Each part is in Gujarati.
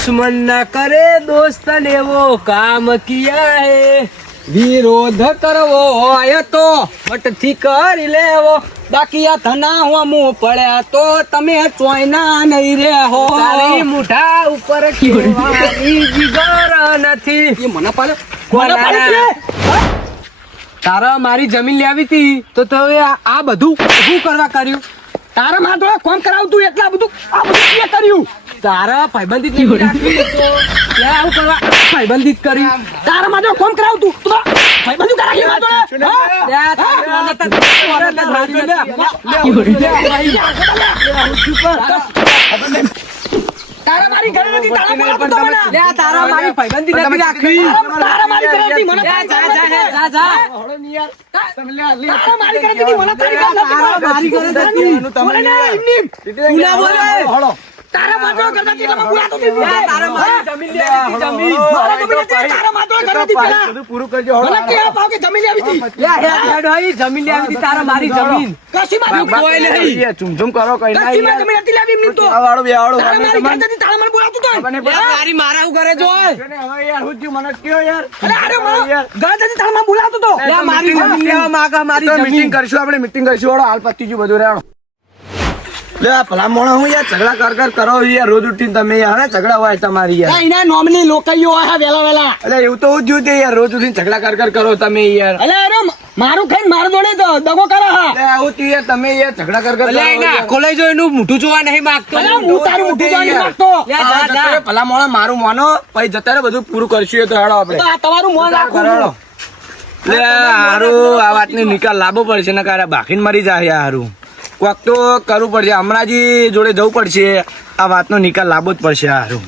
દુશ્મન ના કરે દોસ્ત ને એવો કામ કિયા હે વિરોધ કરવો હોય તો મટથી કરી લેવો. બાકી આ ધના હું પડ્યા તો તમે ચોયના નહીં રે હો તારી મુઠા ઉપર કેવાની જીગર નથી. એ મને પાલે કોને પાડે તારા મારી જમીન લેવી હતી તો તવે આ બધું શું કરવા કર્યું? તારા માં તો કોમ કરાવતું એટલા બધું આ બધું કે કર્યું? તારા ભાઈબંધિત નહીં રાખવી તો ત્યાં આવું કરવા ભાઈબંધિત કરી. તારા માં કોમ કરાવતું તું? તો ભાઈ બધું કરાવી માં તારા મારી ઘરે નથી તારા બોલાવતું તો મને. લે, તારા મારી ભાઈબંધી નથી રાખવી તારા મારી ઘરે નથી મને જા જા, જા, જા, જા. તારા મારી ઘરે નથી મને તારી ઘરે નથી મારી ઘરે નથી. બોલે ને એમની. ના બોલે. તારા તારા મારી જમીન જમીન. મારા જમીન નથી, તારા માં તો ઘરે નથી પેલા. મને કેવા ભાવ કે જમીન લેવી હતી? લે, હેડ, હેડ, હઈ, જમીન લેવી હતી, તારા મારી જમીન કશીમાં જમીન કોઈ નથી. નહીં. ચુમચુમ કરો કઈ ના કશીમાં જમીન નથી લેવી એમની તો. આ વાળો બે વાળો તારા મારી ઘરે નથી, તારા મને બોલાવતું તો. લે, તારી મારા હું કરે જો હવે યાર હું થયું મને કયો યાર અરે, અરે, મારો ઘરે તારા મને બોલાવતું તો. લે, મારી જમીન લેવા માંગે મારી તો મીટિંગ કરશું આપણે મીટિંગ કરશું વાળો હાલ પતી ગયું બધું રેડો લે ભલા મોણો હું યાર ઝઘડા કર કર કરો યાર રોજ ઉઠીને તમે યાર ઝઘડા હોય તમારી યાર. આ એના નોમની લોકઈઓ આ વેલા વેલા. એટલે એવું તો હું યાર રોજ ઉઠીને ઝઘડા કર કર કરો તમે યાર. અલે અરે મારું ખાઈ મારું જોડે તો દગો કરે હા. એટલે આવું થયું યાર તમે યાર ઝઘડા કર કરો લઈ જો એનું મોઢું જોવા નહીં માંગતો. અલે હું તારું મોઢું નહીં ભલા મોણો મારું માનો પછી જતા રહે બધું પૂરું કરશું તો હેડો આપણે તો આ તમારું મોન રાખું હેડો. લે હારું આ વાતની નિકાલ લાવવો પડશે ને કારે બાકીને મરી જાય હારું. કોક તો કરવું પડશે. હમણાંજી જોડે જવું પડશે. આ વાતનો નિકાલ લાવવો જ પડશે હારું.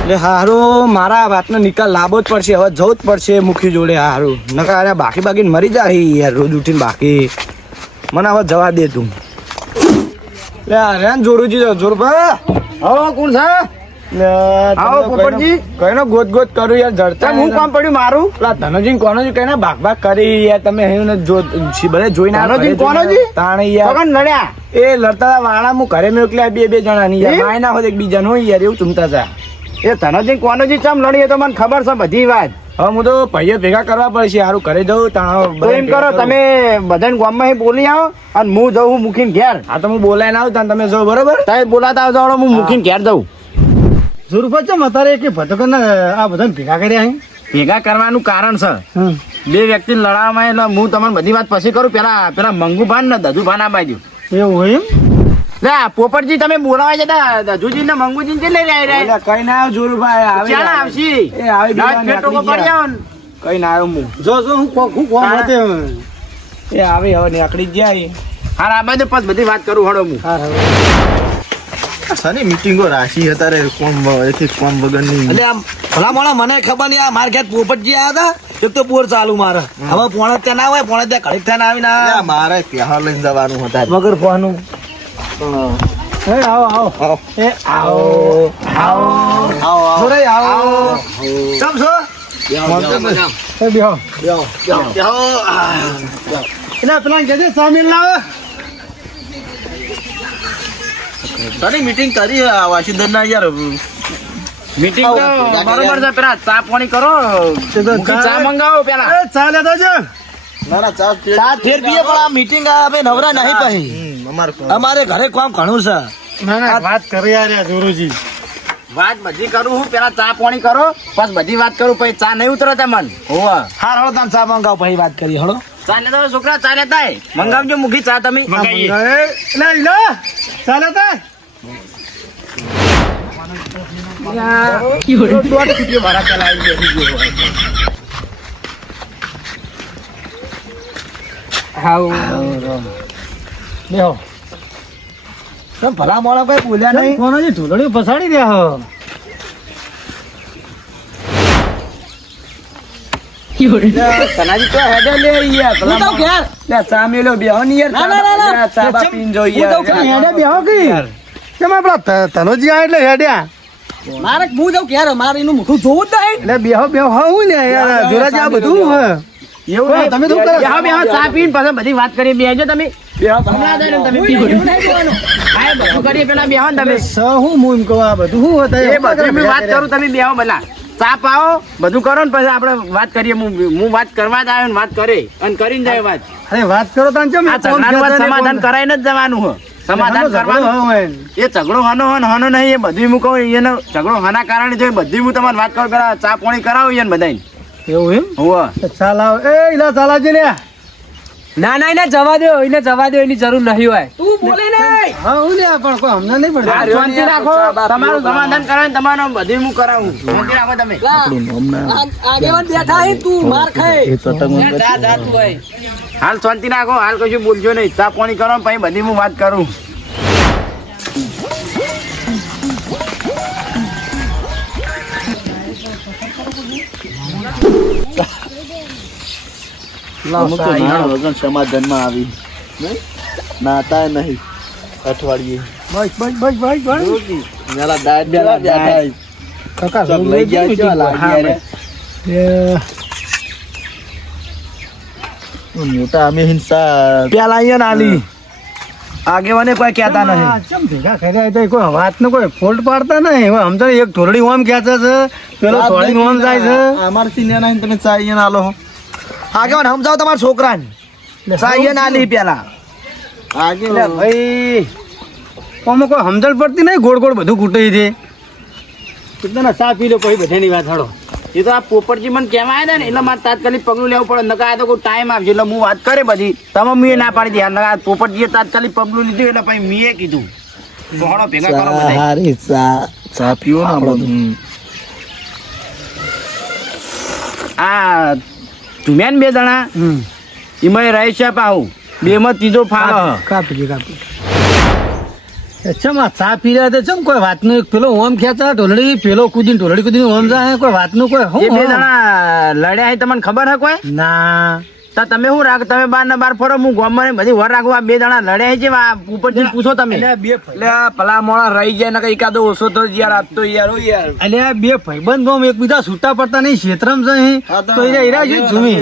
એટલે હારું, મારા આ વાતનો નિકાલ લાવવો જ પડશે. હવે જવું જ પડશે મુખી જોડે હારું. નકા અરે બાકી બાકી મરી જાય યાર, રોજ ઉઠીને બાકી. મને હવે જવા દે તું. લે અરે જોરુજી જોરભા હા, કોણ છે? આવો પોપટજી. કઈનો ગોત ગોત કરું યાર જડતા હું કામ પડ્યું મારું? પેલા ધનોજી કોનો જી ભાગ ભાગ કરી યાર તમે જો બધે જોઈને ધનોજી કોનોજી? આવ્યા. તાણે યાર. એ લડતા વાળા હું ઘરે મોકલ્યા બે બે જણા ની યાર? માય ના હોય એકબીજા નો યાર એવું ચૂમતા હતા એ ધનોજી કોનોજી ચમ લડી એ તો મને ખબર છે બધી વાત. હવે હું તો ભાઈઓ ભેગા કરવા પડશે સારું ઘરે જવું તાણ તો એમ કરો તમે બધાને ગામમાં બોલી આવો અને હું જઉં મૂકીને ઘેર. હા તો હું બોલાય ના આવું તમે જો બરોબર? તમે બોલાતા આવજો હું મૂકીને ઘેર જઉં. સુરપત છે અત્યારે કે ભટકન આ બધા ભેગા કર્યા ભેગા કરવાનું કારણ છે. બે વ્યક્તિ લડાવવામાં એટલે હું તમને બધી વાત પછી કરું. પેલા પેલા મંગુભાન ને દજુભાન આ બાજુ. એવું એમ? ના પોપટજી તમે બોલાવા જતા દજુજી ને મંગુજી ને લઈ રહ્યા કઈ ના આવ્યો જોરુભાઈ આવે ચાલ આવશી. એ આવી પડી આવો કઈ ના આવ્યો હું. જો જો હું હું કોમ હા. એ આવી હવે નીકળી જ જાય. હા આ બાજુ પછી બધી વાત કરું હળો હું. સાની મીટિંગો રાખી અત્યારે કોમ એથી કોમ વગરની એટલે આમ ભલા મોણા મને ખબર નહીં આ માર ઘેર પોપટજી આવ્યા હતા એક તો પોર ચાલુ મારે. હવે પોણે ત્યાં ના હોય પોણે ત્યાં ઘડીક ત્યાં આવીને આ મારે ત્યાં લઈને જવાનું હતા મગર ફોનું એ આવો આવો. એ આવો આવો. આવો જોરે આવો. કેમ છો? બેહો. એટલે પેલા જજે સામેલ લાવે સાની મીટિંગ કરી આ ના યાર મીટિંગ તો બરોબર છે પેલા ચા પાણી કરો. ચા મંગાવો પેલા. એ ચા લેતા જો. ના ના ચા ફેર પીએ પણ આ મીટિંગ અમે નવરા નહીં પછી. અમારે ઘરે કામ ઘણું છે. ના ના વાત કરી યાર ગુરુજી વાત બધી કરું હું પેલા ચા પાણી કરો પછી બધી વાત કરું પછી ચા નહીં ઉતરે તે મન. હોવા. હાર હો તમે ચા મંગાવો પછી વાત કરી હળો. ચા લેતા હોય છોકરા ચા લેતા. મંગાવજો મુખી ચા તમે. લે લે. ચા લેતા દોઢ ફૂટીઓ ભાડા પેલા આવી બેસી ગયો હોય. બેહો તમે ભલા મોડા કઈ બોલ્યા નહીં કોનો ઢોલડી ફસાડી રહ્યા હો તનાજી તો હેડે લે યાર હું તો ઘેર લે ચા મેલો બેહો ની યાર. ના, જો બેહો કી કેમ આપડા તનોજી આ એટલે હેડ્યા? મારે હું જાઉં ક્યારે? મારે એનું મોઢું જોવું જ નહીં. એટલે બેહો બેહો હું ને યાર જોરાજી આ બધું હે. એવું તમે શું કરો? બેહો, બેહો, ચા પીને પછી બધી વાત કરીએ બેહજો તમે. હમણાં તમે પીવો. હા, બધું કરીએ પેલા બેહો ને તમે. સ હું હું એમ કહું આ બધું. શું હતા એ બધું વાત કરું તમે બેહો ભલા. ચા પાવો બધું કરો ને પછી આપણે વાત કરીએ. હું હું વાત કરવા જ આવ્યો ને વાત કરે. અને કરીને જાય વાત. અરે વાત કરો તો આ સમાધાન કરાઈને જ જવાનું હો. સમાધાન ઝઘડો કરવાનું હોય. એ ઝઘડો હાનો હન હાનો નહીં એ બધી હું કહું એનો ઝઘડો હાના કારણે જો બધી હું તમારે વાત કરું પેલા ચા પાણી કરાવું એને બધાને એવું એમ હોવા તો ચાલ આવ એ ઇલા ચાલા લે ના ના એને જવા દો એને જવા દો એની જરૂર નહીં હોય તું બોલે નહીં હા હું લે પણ કોઈ હમણાં નહીં પડે શાંતિ રાખો તમારું સમાધાન કરાવીને તમારું બધું હું કરાવું શાંતિ રાખો તમે આગેવાન બેઠા હે તું માર ખાય જા જા તું ભાઈ હાલ શાંતિ નાખો હાલ કશું બોલજો નહીં. ચા પાણી કરો પછી બધી હું વાત કરું. સમાધાનમાં આવી. નાતા નહીં. અઠવાડિયે. બસ બસ બસ બસ મેલા કાકા લઈ ગયા છે, લાગ્યા રે. મોટા અમે હિંસા. પેલા અહીંયા નાલી આગેવાને કોઈ કહેતા નહીં. કેમ ભેગા કર્યા? તો કોઈ વાતનો કોઈ ફોલ્ટ પાડતા નહીં. હવે આમ એક થોડી ઓમ કહેતા છે. પેલો થોડી ઓમ જાય છે. અમાર સિનિયર નહીં તમે અહીંયા આલો. આગેવાન સમજાવો તમારા છોકરાને. સાઈએ નાલી પેલા. આગે ભાઈ આમાં કોઈ સમજણ પડતી નહીં? ગોળ ગોળ બધું કૂટાઈ છે. કેટલા ચા પી લો પછી બધાની વાત હાડો એ તો આ પોપટજી મને કહેવા આવ્યા ને એટલે મારે તાત્કાલિક પગલું લેવું પડે. નકા આ તો કોઈ ટાઈમ આવશે એટલે હું વાત કરે બધી. તમે મેં ના પાડી દીધી. નકા પોપટજીએ તાત્કાલિક પગલું લીધું એટલે પછી મેં કીધું. ભોળો ભેગા કરો બધા. ચા પીવો ને આપણે આ તુમ્યાન બે જણા. એમાં રહે છે પાહુ. બે માં ત્રીજો ફાળો. કાપી કાપી. ચમ આ ચા પી રહ્યા તો ચમ કોઈ વાતનું એક પેલો ઓમ ખેંચા ઢોલડી પેલો કૂદીને ઢોલડી કૂદીને ઓમ જાય? કોઈ વાતનું કોઈ હું બે જણા લડ્યા હે તમને ખબર હે કોઈ? ના. તો તમે શું રાખ તમે બાર ને બાર ફરો હું ગામમાં ને બધી વર રાખવા બે જણા લડ્યા છે આ ઉપરથી પૂછો તમે. એટલે પલા ભલા મોણા રહી જાય ને કઈ કાદો ઓછો તો યાર આજ તો યાર યાર. એટલે બે ભાઈબંધ એકબીજા છૂટા પડતા નહીં ક્ષેત્રમ છે તો એ રહ્યા છે. ઝૂમી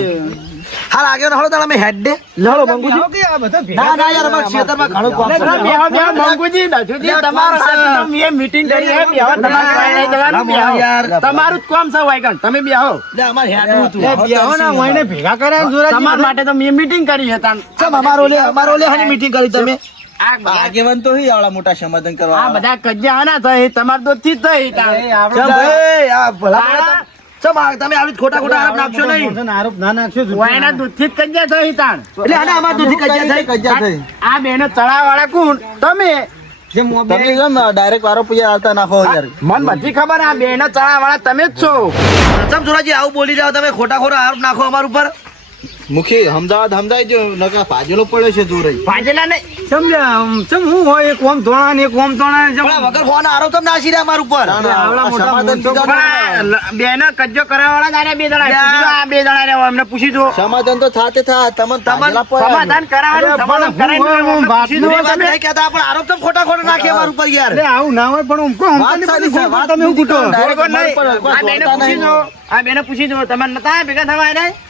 હાલ આગેવાન હળો તાળા અમે હેડ દે. લડો બંગુજી ના ના યાર અમારા ક્ષેત્રમાં ઘણું કામ છે. બેહો, બેહો, મંગુજી, દજુજી, તમારો સાથ તો મેં કરી છે, બેહો, તમારે કઈ નહીં જવાનું, બેહો. યાર. તમારું જ કામ છે વાયકણ, તમે બેહો લે અમારે હેડવું હતું. એટલે બેહો ને વહીને ભેગા કર્યા ને જોરાજી. માટે તો મેં મીટિંગ કરી તાન. ચમ અમારો લે અમારો લે હાની મીટિંગ કરી તમે. આ બધા- આગેવાન તો હી આવડા મોટા સમાધાન કરવા આ બધા કજ્યા હાના થઈ તમાર તો થી થઈ આ ભલા તમે આવી ખોટા ખોટા આરોપ નાખશો નહીં. આરોપ ના નાખશો વાયના દૂધથી જ કજ્જા થઈ તાન. એટલે આને અમાર દૂધી કજ્જા થઈ? કજ્જા થઈ. આ બેનો તળાવવાળા કોણ? તમે. તમે કેમ ડાયરેક્ટ વારો આવતા નાખો યાર? મન બધી ખબર આ બેનો તળાવવાળા તમે જ છો. ચમ જોરાજી આવું બોલી જાવ તમે ખોટા ખોટા આરોપ નાખો અમાર ઉપર. મુખી સમજાવત સમજાય જો નકા પાજેલો પડ્યો છે દૂર પાજેલા ને સમજ્યા? સમ હું હોય? એક ઓમ ધોણા ને એક ઓમ ધોણા ને વગર ફોન આરો તો નાસી રહ્યા અમાર ઉપર? બેનો કજ્જો કરાવવાળા તારે બે જણા. આ બે જણા રહ્યા એમને પૂછી દો. સમાધાન તો થાતે થા તમને સમાધાન કરાવવાનું સમાધાન પૂછી દો તમે. કહેતા પણ આરોપ તો ખોટા ખોટા નાખે અમાર ઉપર યાર. એટલે આવું ના હોય પણ હું કોઈ વાત હમણાં સાચી છે, નહીં વાત તમે હું પર આ બેને પૂછી દો આ બેને પૂછી દો તમારે નતા ભેગા થવા એને આયા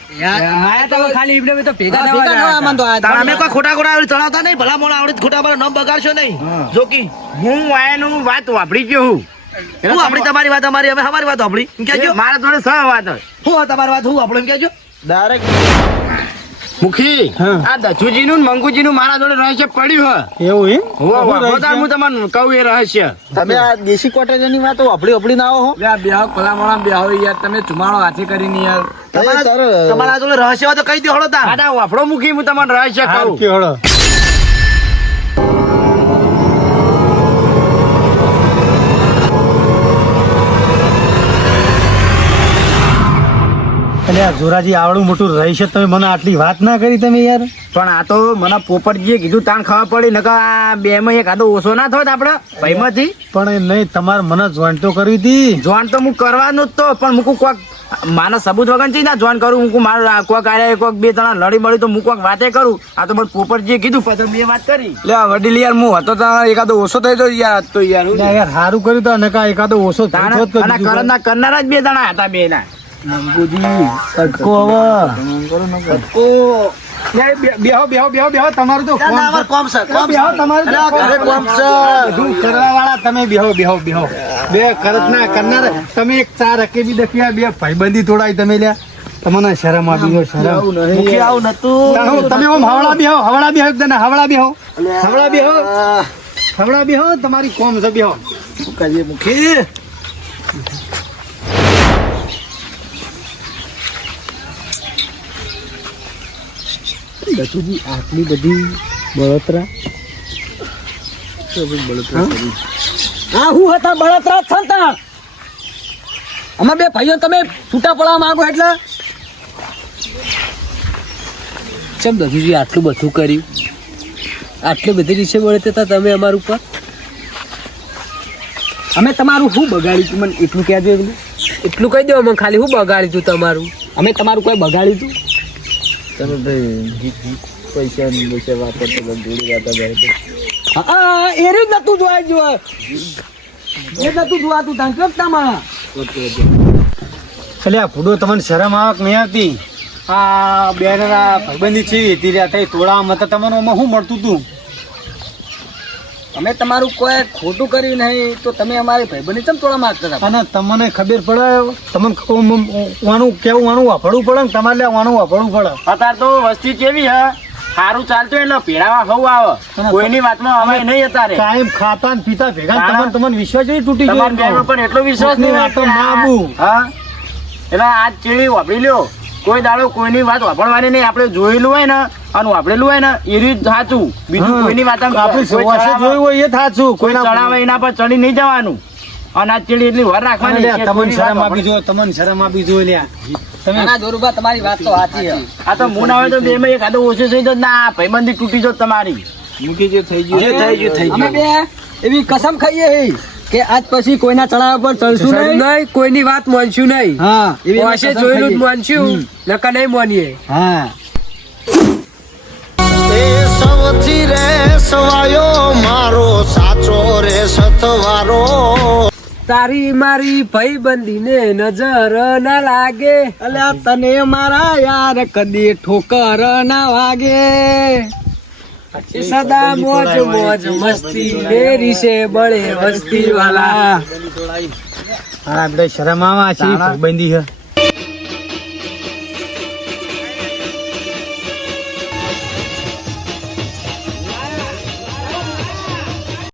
તો ખાલી એમને તો ભેગા થવા આવ્યા હતા. તાણ અમે કોઈ ખોટા ખોટા ચડાવતા નહીં? ભલા મોડા આવડે ખોટા અમારા નામ બગાડશો નહીં? જોકી. હું આયાનું વાત વાપરી ગયો હું. હું આપણી તમારી વાત અમારી હવે અમારી વાત આપણી કહેજો. મારા જોડે સહ વાત હોય. હું તમારી વાત હું આપણો એમ ડાયરેક્ટ મુખી આ દચુજીનું મંગુજી નું મારા જોડે રહસ્ય પડ્યું હે. એવું એમ? હોવા હું તમને કહું એ રહસ્ય. તમે આ દેશી કોટેજની વાતો આપડી આપડી ના હો. બે આ બેહો ભલા મોણા બેહો યાર તમે ચુમાણો હાથી કરી કરીને યાર. તમારા તમારા જોડે રહસ્ય તો કહી દો હળો તા આડા વાપરો મુખી હું તમને રહસ્ય કહું. એટલે આ જોરાજી આવડું મોટું રહી છે તમે મને આટલી વાત ના કરી તમે યાર. પણ આ તો મને પોપટજીએ કીધું તાણ ખબર પડી નકર આ બે માં એક આદો ઓછો ના થોત આપડે ભાઈમાંથી. પણ એ નહીં તમારે મને જોઈન તો કરવી હતી. જોઈન તો હું કરવાનું જ તો પણ મૂકું કોક માનો સબૂત વગર ચી ના જોઈન કરું મૂકું મારું કોક આરે કોક બે ત્રણ લડી મળી તો હું કોક વાતે કરું. આ તો મને પોપટજીએ કીધું પછી બે વાત કરી. લે વડીલ યાર હું હતો તો એકાદો ઓછો થઈ તો યાર તો યાર યાર સારું કર્યું તો નકા એકાદો ઓછો તાણ કરનારા જ બે જણા હતા બે ના મંગુજી તડકો હવે બેહો બેહો બેહો બેહો તમારું તો ના, ના, અમારે કોમ છે, કોમ બેહો તમારું ઘરે કોમ છે. બધું કરવા તમે બેહો બેહો બેહો બે કરત ના કરનાર તમે એક ચાર અકેબી દખ્યા બે ભાઈબંધી તોડાય તમે લ્યા તમને શરમ આવી ગયો શરમ મુખી આવું નતું. તમે ઓમ હવળા બેહો હવળા બેહો એકદમ હવળા બેહો હવળા બેહો હવળા બેહો તમારી કોમ છે બેહો મુખી દતુજી આટલી બધી બળતરા? હા? હું હતા બળતરા થતા અમે બે ભાઈઓ તમે છૂટા પડવા માંગો એટલે? ચમ દજુજી આટલું બધું કર્યું? આટલી બધી રીતે બળતરા તમે અમારું ઉપર? અમે તમારું શું બગાડ્યું હતું મને એટલું કહેજો એટલું એટલું કહી દો અમે ખાલી શું બગાડ્યું તમારું? અમે તમારું કોઈ બગાડ્યું તું હા એ રીત નતું જોવા જોવા. એ નતું જોવાતું તમારા એટલે આ ફૂડો તમને શરમ આવક નહીં આવતી? આ બેનરા ભાઈબંધી છે હતી રહ્યા થઈ તોડામાં તો તમને આમાં શું મળતું હતું અમે તમારું કોઈ ખોટું કર્યું નહીં તો તમે અમારી ભાઈબંધી કેમ તોડા માંગતા હતા? અને તમને ખબર પડે તમને વાણું વાનું કેવું વાનું વાપરવું પડે ને તમારે લે વાનું વાપરવું પડે. અત્યારે તો વસ્તી કેવી હે? સારું ચાલતું એટલે પીડાવા હવ આવે. કોઈની વાતમાં અમે નહીં અત્યારે. કાયમ ખાતા ને પીતા ભેગા. તમને તમને વિશ્વાસ નહીં તૂટી ગયો પણ એટલો વિશ્વાસ નહીં ના આ- આવું. હા? એટલે આજ ચીડી વાપરી લ્યો. કોઈ દાડો કોઈની વાત વાપરવાની નહીં. આપણે જોયેલું હોય ને અને વાપરેલું હોય ને એ રીત સાચું. બીજું કોઈની વાત આપણે જોયું હોય એ થાચું કોઈ ચડાવે એના પર ચડી નહીં જવાનું. અને આ ચીડી એટલી વાર રાખવાની તમને શરમ આપી. જો તમને શરમ આપી જો લ્યા. તમે જોરુબા તમારી વાત તો સાચી છે. આ તો હું ના હોય તો બે માં એક આદો ઓછો થઈ જાય ના ભાઈબંધી તૂટી જો તમારી. જે થઈ ગયું થઈ અમે બે એવી કસમ ખાઈએ હી. કે આજ પછી કોઈના ચડાવવા પર ચડશું નહીં? કોઈની વાત માનશું નહીં. હા પાસે જોયેલું જ માનશું નકા નહીં માનીએ. હા. એ સૌથી રે સવાયો મારો સાચો રે સતવારો તારી મારી ભાઈબંધી ને નજર ના લાગે. અલ્યા તને મારા યાર કદી ઠોકર ના વાગે. સદા મોજ મોજ મસ્તી મેરી છે બળે વસ્તી વાલા. હા આપણે શરમ આવે છે ભાઈબંધી છે.